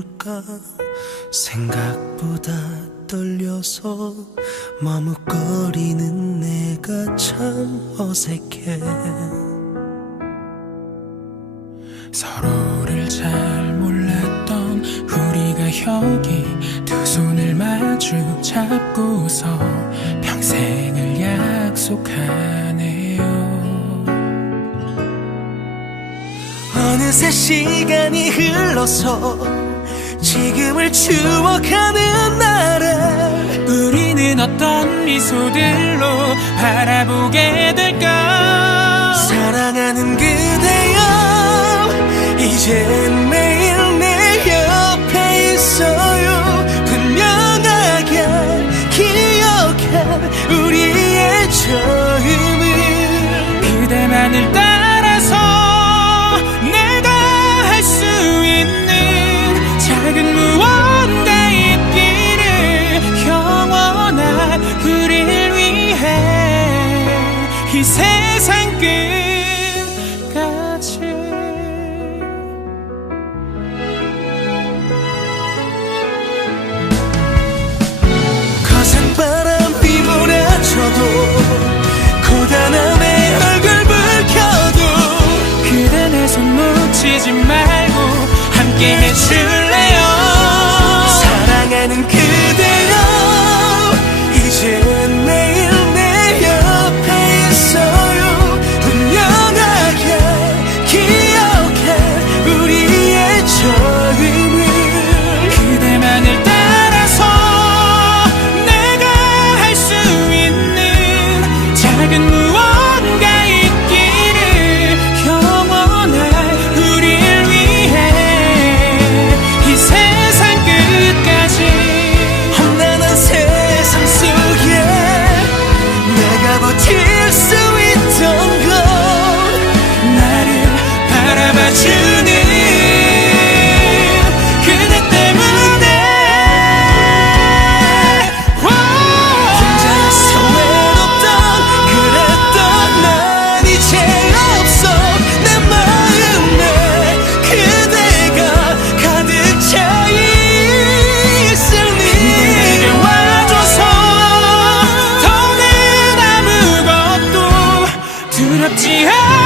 해볼까 생각보다 떨려서 머뭇거리는 내가 참 어색해 서로를 잘 몰랐던 우리가 여기 두 손을 마주 잡고서 평생을 약속하네요. 어느새 시간이 흘러서 지금을 추억하는 나를 우리는 어떤 미소들로 바라보게 될까? 사랑하는 그대여 이제 매일 내 옆에 있어요 분명하게 기억해 우리의 처음을 그대만을 따 생길까지. 거센 바람 비몰아쳐도 고단함에 얼굴 붉혀도 그대 내 손 놓치지 말고 함께 해줄래요? 사랑하는 그 тихо.